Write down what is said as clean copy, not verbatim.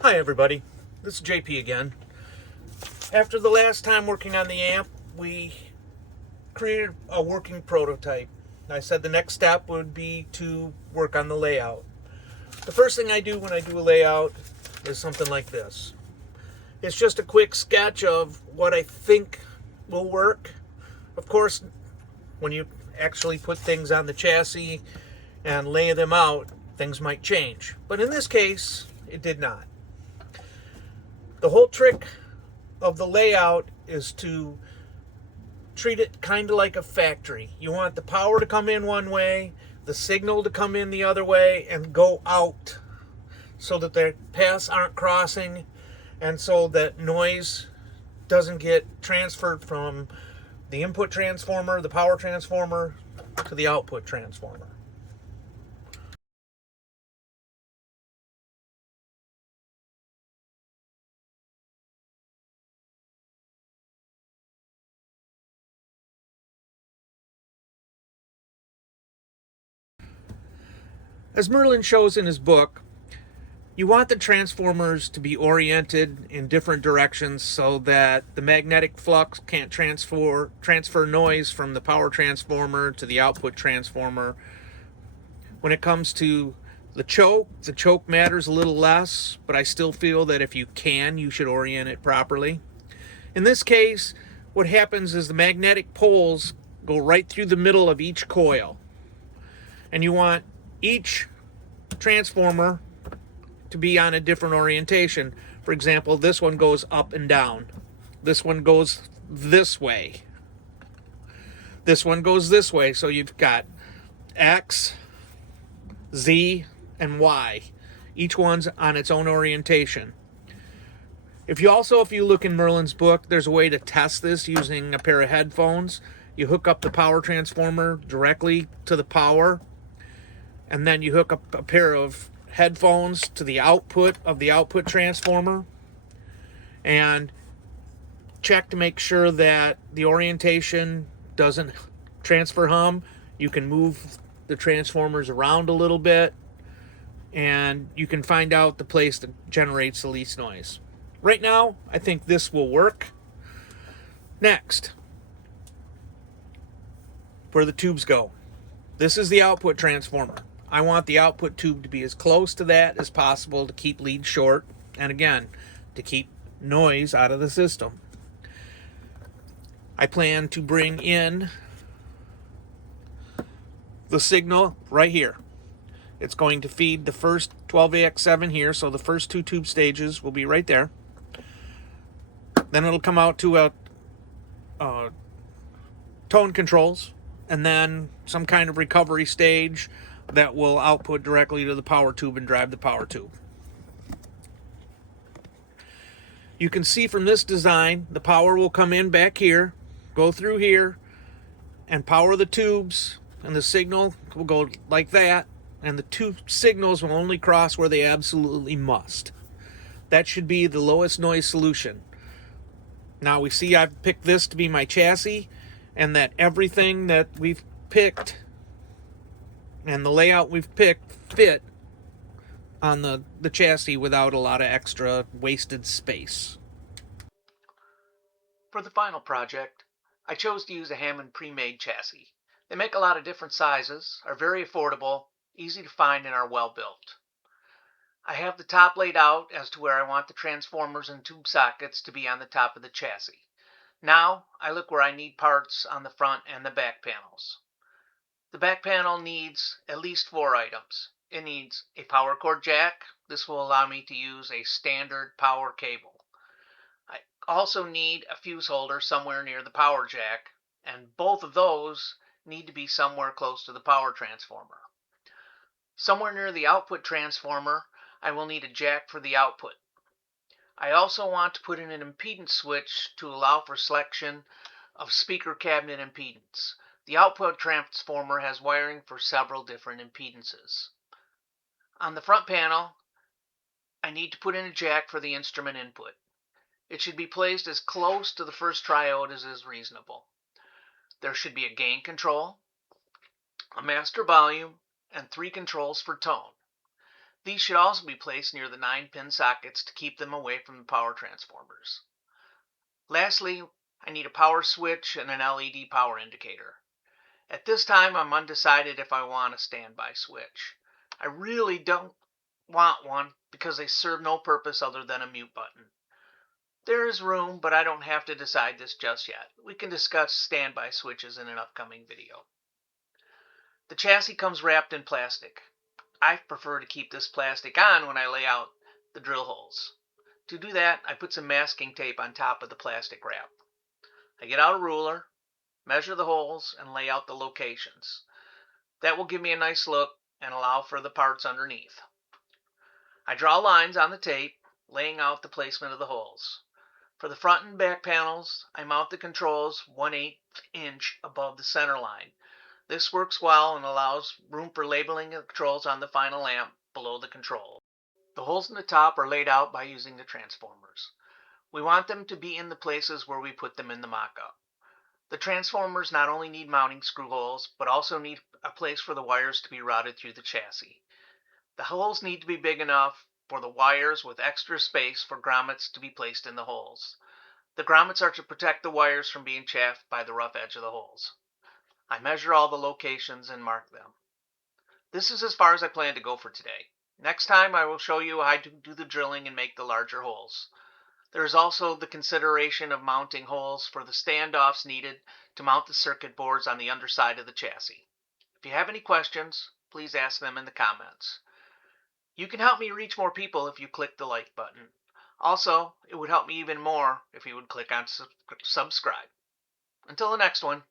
Hi everybody, this is JP again. After the last time working on the amp, we created a working prototype. I said the next step would be to work on the layout. The first thing I do when I do a layout is something like this. It's just a quick sketch of what I think will work. Of course, when you actually put things on the chassis and lay them out, things might change. But in this case, it did not. The whole trick of the layout is to treat it kind of like a factory. You want the power to come in one way, the signal to come in the other way, and go out so that the paths aren't crossing and so that noise doesn't get transferred from the input transformer, the power transformer, to the output transformer. As Merlin shows in his book, you want the transformers to be oriented in different directions so that the magnetic flux can't transfer noise from the power transformer to the output transformer. When it comes to the choke matters a little less, but I still feel that if you can, you should orient it properly. In this case, what happens is the magnetic poles go right through the middle of each coil, and you want each transformer to be on a different orientation. For example, this one goes up and down. This one goes this way. This one goes this way. So you've got X, Z, and Y. Each one's on its own orientation. If you look in Merlin's book, there's a way to test this using a pair of headphones. You hook up the power transformer directly to the power, and then you hook up a pair of headphones to the output of the output transformer and check to make sure that the orientation doesn't transfer hum. You can move the transformers around a little bit and you can find out the place that generates the least noise. Right now, I think this will work. Next, where the tubes go. This is the output transformer. I want the output tube to be as close to that as possible to keep lead short, and again, to keep noise out of the system. I plan to bring in the signal right here. It's going to feed the first 12AX7 here, so the first two tube stages will be right there. Then it'll come out to a tone controls, and then some kind of recovery stage that will output directly to the power tube and drive the power tube. You can see from this design, the power will come in back here, go through here, and power the tubes, and the signal will go like that, and the two signals will only cross where they absolutely must. That should be the lowest noise solution. Now we see I've picked this to be my chassis, and that everything that we've picked and the layout we've picked fit on the chassis without a lot of extra wasted space. For the final project, I chose to use a Hammond pre-made chassis. They make a lot of different sizes, are very affordable, easy to find, and are well built. I have the top laid out as to where I want the transformers and tube sockets to be on the top of the chassis. Now I look where I need parts on the front and the back panels. The back panel needs at least 4 items. It needs a power cord jack. This will allow me to use a standard power cable. I also need a fuse holder somewhere near the power jack, and both of those need to be somewhere close to the power transformer. Somewhere near the output transformer, I will need a jack for the output. I also want to put in an impedance switch to allow for selection of speaker cabinet impedance. The output transformer has wiring for several different impedances. On the front panel, I need to put in a jack for the instrument input. It should be placed as close to the first triode as is reasonable. There should be a gain control, a master volume, and 3 controls for tone. These should also be placed near the 9-pin sockets to keep them away from the power transformers. Lastly, I need a power switch and an LED power indicator. At this time, I'm undecided if I want a standby switch. I really don't want one because they serve no purpose other than a mute button. There is room, but I don't have to decide this just yet. We can discuss standby switches in an upcoming video. The chassis comes wrapped in plastic. I prefer to keep this plastic on when I lay out the drill holes. To do that, I put some masking tape on top of the plastic wrap. I get out a ruler, measure the holes, and lay out the locations. That will give me a nice look and allow for the parts underneath. I draw lines on the tape, laying out the placement of the holes. For the front and back panels, I mount the controls 1/8 inch above the center line. This works well and allows room for labeling the controls on the final lamp below the control. The holes in the top are laid out by using the transformers. We want them to be in the places where we put them in the mock-up. The transformers not only need mounting screw holes, but also need a place for the wires to be routed through the chassis. The holes need to be big enough for the wires with extra space for grommets to be placed in the holes. The grommets are to protect the wires from being chafed by the rough edge of the holes. I measure all the locations and mark them. This is as far as I plan to go for today. Next time I will show you how to do the drilling and make the larger holes. There is also the consideration of mounting holes for the standoffs needed to mount the circuit boards on the underside of the chassis. If you have any questions, please ask them in the comments. You can help me reach more people if you click the like button. Also, it would help me even more if you would click on subscribe. Until the next one.